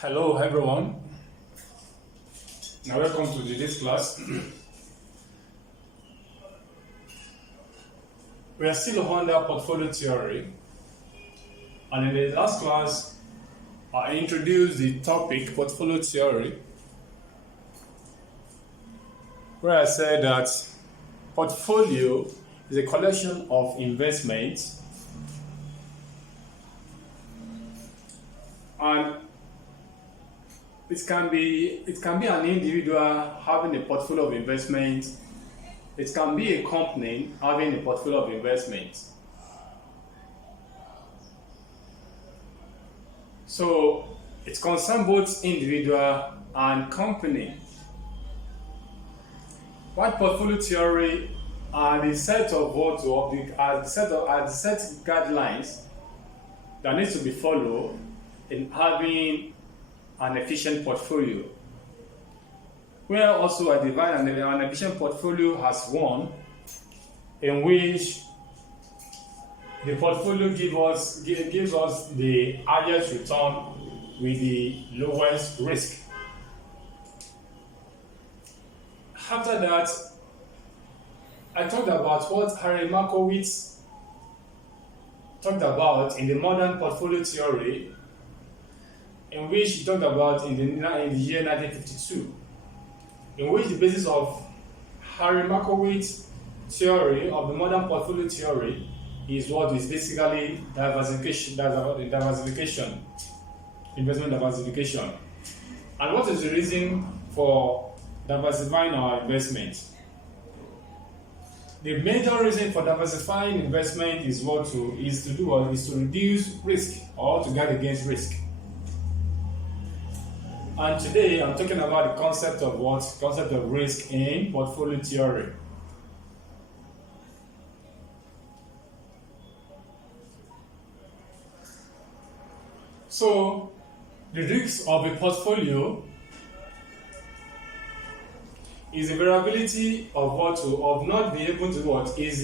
Hello everyone, now welcome to today's class. We are still under portfolio theory, and in the last class I introduced the topic portfolio theory, where I said that portfolio is a collection of investments, and it can be an individual having a portfolio of investments. It can be a company having a portfolio of investments. So it concerns both individual and company. What portfolio theory are the set of the set guidelines that needs to be followed in having an efficient portfolio, where also I divide an efficient portfolio as one in which the portfolio gives us the highest return with the lowest risk. After that, I talked about what Harry Markowitz talked about in the modern portfolio theory, in which he talked about in the year 1952, in which the basis of Harry Markowitz theory of the modern portfolio theory is what is basically diversification, investment diversification. And what is the reason for diversifying our investment? The major reason for diversifying investment is to reduce risk or to guard against risk. And today I'm talking about the concept of risk in portfolio theory. So the risk of a portfolio is the variability of not being able to is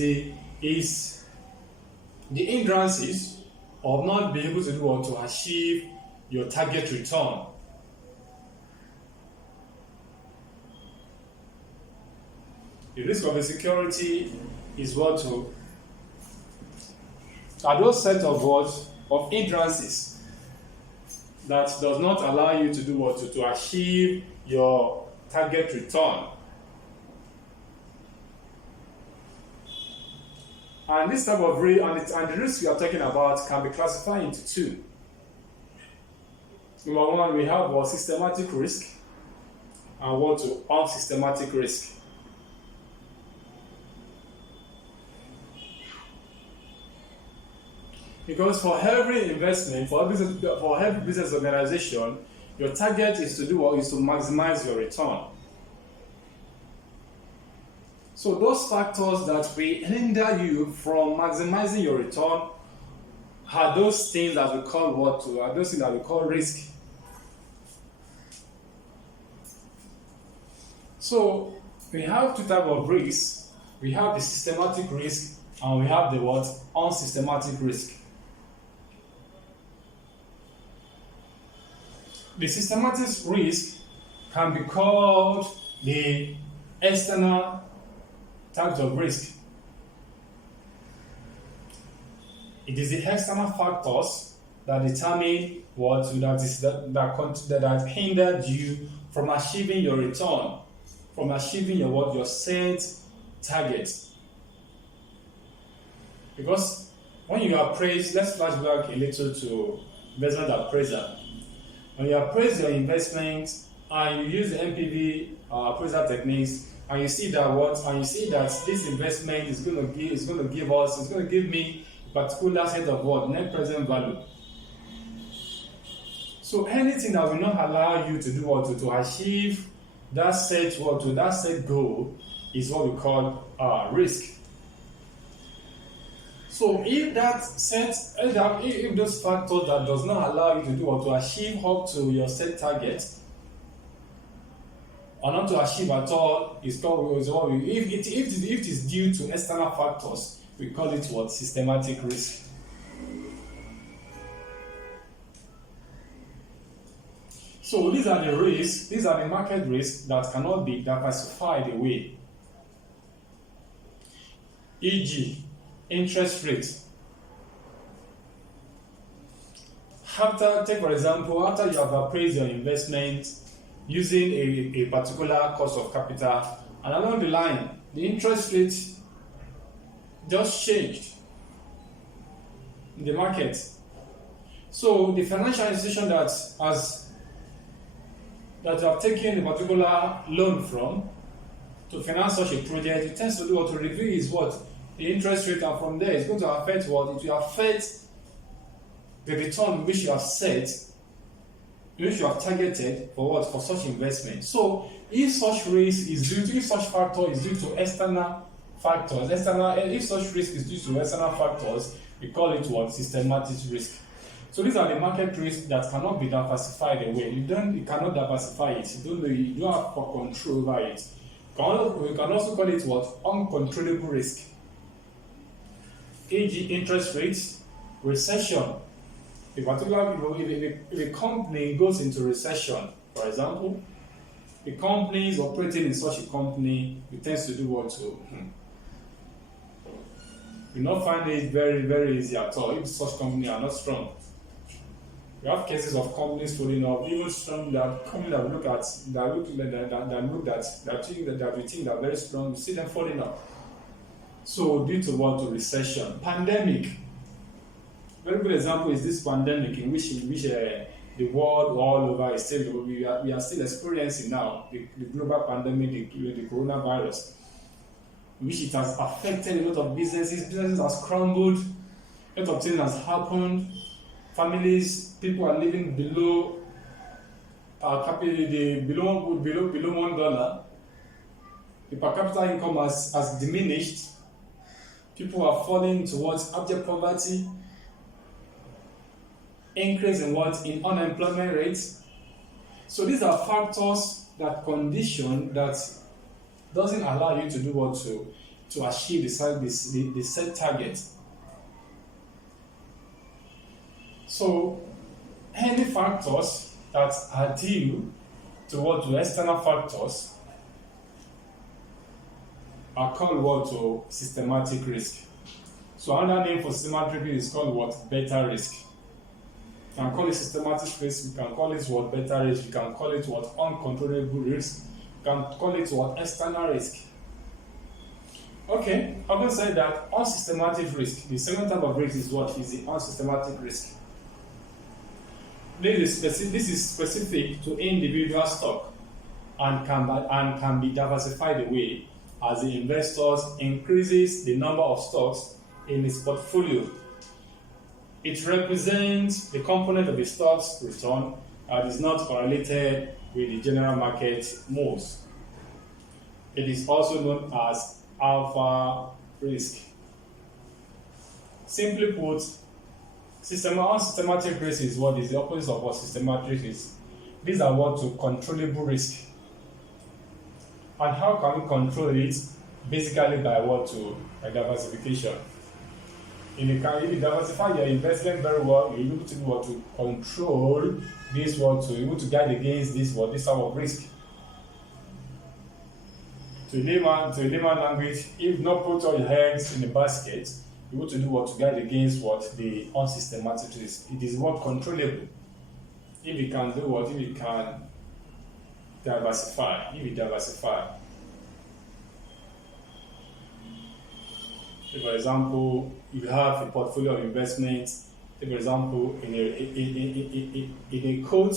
the hindrances of not being able to achieve your target return. The risk of a security is are those set of hindrances that does not allow you to achieve your target return. And this type of risk and the risk we are talking about can be classified into two. Number one, we have systematic risk and unsystematic risk. Because for every investment, for every business organization, your target is to maximize your return. So those factors that will hinder you from maximizing your return are those things that we call risk. So we have two types of risks. We have the systematic risk and we have the unsystematic risk. The systematic risk can be called the external types of risk. It is the external factors that determine that hindered you from achieving your return, from achieving your set target. Because when you appraise, let's flashback a little to investment appraisal. When you appraise your investment and you use the MPV appraisal techniques, and you see that this investment is going to give me a particular set of net present value. So anything that will not allow you to achieve that set goal is what we call risk. So if those factors that does not allow you to achieve up to your set target, or not to achieve at all, if it is due to external factors, we call it systematic risk. So these are the risks, these are the market risks that cannot be diversified away. E.g., interest rate. Take for example, after you have appraised your investment using a particular cost of capital, and along the line, the interest rate just changed in the market. So the financial institution that you have taken a particular loan from to finance such a project, it tends to do what to review is what the interest rate, and from there it's going to affect what it will affect the return which you have set, which you have targeted for what, for such investment. So if such risk is due to, if such factor is due to external factors, if such risk is due to external factors, we call it what, systematic risk. So these are the market risks that cannot be diversified away. You cannot diversify it. You don't have control over it. We can also call it what, uncontrollable risk. E.g., interest rates, recession. If a company goes into recession, for example, the company is operating in such a company, it tends to do what to you not find it very, very easy at all if such companies are not strong. We have cases of companies falling off, even strong companies that we look at, that we think are very strong, we see them falling off. So due to what? To recession. Pandemic. Very good example is this pandemic in which the world all over is still, we are still experiencing now, the global pandemic, the coronavirus, in which it has affected a lot of businesses. Businesses have crumbled, a lot of things has happened. Families, people are living below below $1. The per capita income has diminished. People are falling towards abject poverty. Increase in unemployment rates. So these are factors that condition that doesn't allow you to do what to achieve the set target. So any factors that are due to external factors are called to systematic risk. So another name for systematic risk is called beta risk. You can call it systematic risk, you can call it beta risk, you can call it uncontrollable risk, you can call it external risk. Okay, having said that, unsystematic risk, the second type of risk is the unsystematic risk. This is specific to individual stock and can be diversified away as the investors increases the number of stocks in his portfolio. It represents the component of the stock's return that is not correlated with the general market moves. It is also known as alpha risk. Simply put, unsystematic risk is the opposite of systematic risk. These are controllable risk. And how can we control it? Basically by diversification. If you diversify your investment very well, you're able to control this able to guide against this type of risk. To layman language, if not put all your eggs in the basket, you're able to to guide against the unsystematic risk. It is controllable. If you can do if you can diversify. So for example, you have a portfolio of investments. For example, in a coat,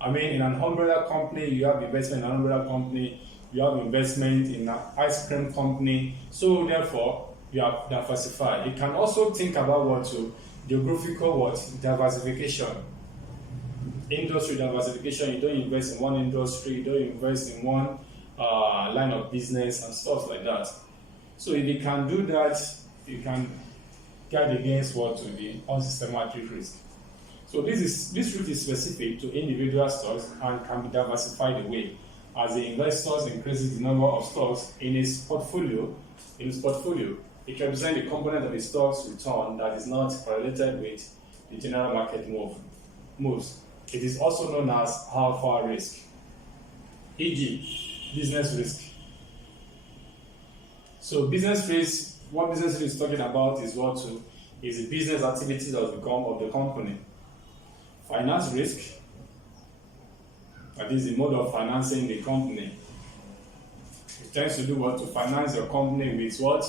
in an umbrella company, you have investment in an umbrella company. You have investment in an ice cream company. So therefore, you have diversified. You can also think about geographical diversification. Industry diversification. You don't invest in one industry. You don't invest in one line of business and stuff like that. So if you can do that, you can guard against the unsystematic risk. So this risk is specific to individual stocks and can be diversified away as the investors increases the number of stocks in his portfolio. It represents the component of the stock's return that is not correlated with the general market moves. It is also known as alpha risk, e.g., business risk. So business risk, what business risk is talking about is is the business activities of the company. Finance risk, that is the mode of financing the company. It tends to do to finance your company with what?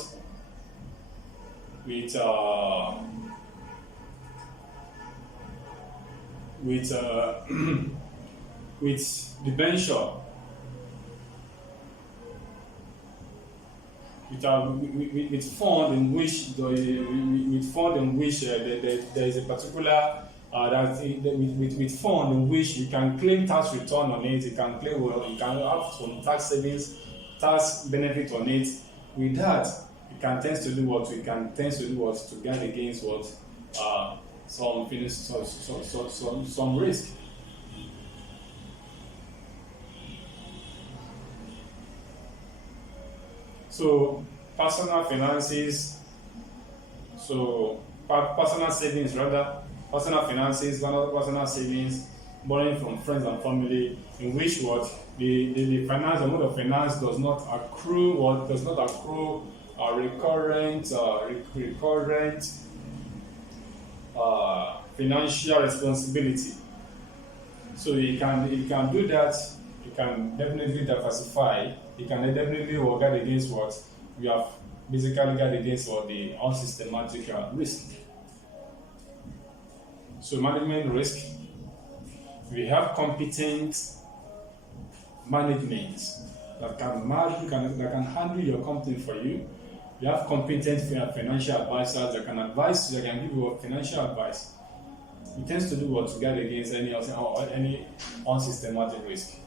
With debenture, with fund in which there is a particular with fund in which you can claim tax return on it, you can have some tax savings, tax benefit on it. With that, it can tend to do to guard against some risk. So personal finances, personal savings, personal finances, personal savings, borrowing from friends and family, in which the finance, the mode of finance does not accrue recurrent financial responsibility. So you can do that. You can definitely diversify. You can definitely guard against you have basically guard against the unsystematic risk. So management risk, we have competent management that can handle your company for you. You have competent financial advisors that can give you financial advice. It tends to do to guard against any unsystematic risk.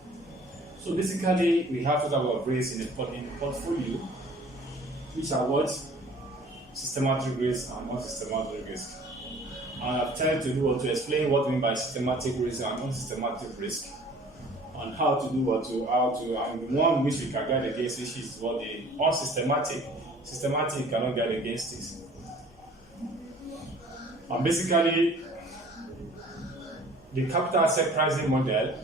So basically, we have to talk about risk in a portfolio, which are systematic risk and unsystematic risk. And I've tried to explain what we mean by systematic risk and unsystematic risk, and how to and the one which we can guard against, which is the unsystematic. Systematic cannot guard against this. And basically, the capital asset pricing model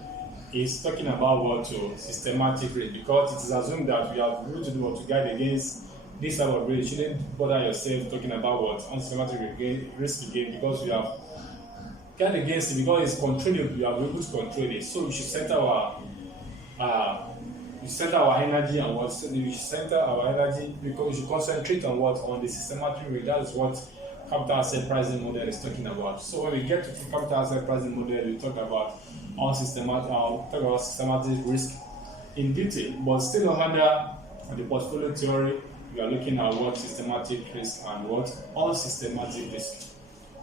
is talking about systematic risk, because it is assumed that we have to do to guard against this type of risk. You shouldn't bother yourself talking about unsystematic risk again, because we have guard against it, because it's controllable. You are able to control it. So we should center our energy and because we should concentrate on the systematic risk. That is what capital asset pricing model is talking about. So when we get to the capital asset pricing model, we talk about systematic risk in detail, but still under the portfolio theory, we are looking at systematic risk and unsystematic risk.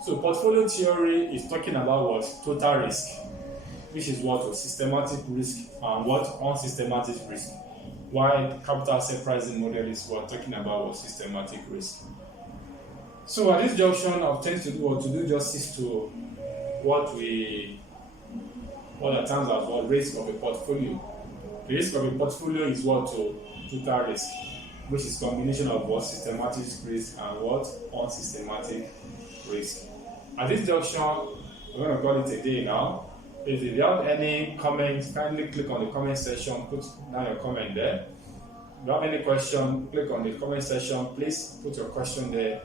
So portfolio theory is talking about total risk, which is systematic risk and unsystematic risk, while capital asset pricing model is talking about systematic risk. So at this junction, I've tend to do justice to what at times as risk of a portfolio. The risk of a portfolio is total risk, which is combination of systematic risk and unsystematic risk. At this junction, we're going to call it a day now. If you have any comments, kindly click on the comment section, put down your comment there. If you have any question, click on the comment section. Please put your question there.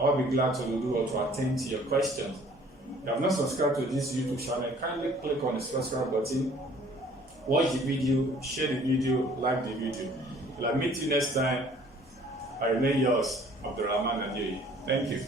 I'll be glad to attend to your questions. If you have not subscribed to this YouTube channel, kindly click on the subscribe button, watch the video, share the video, like the video. I'll meet you next time. I remain yours, m&mtheory. Thank you.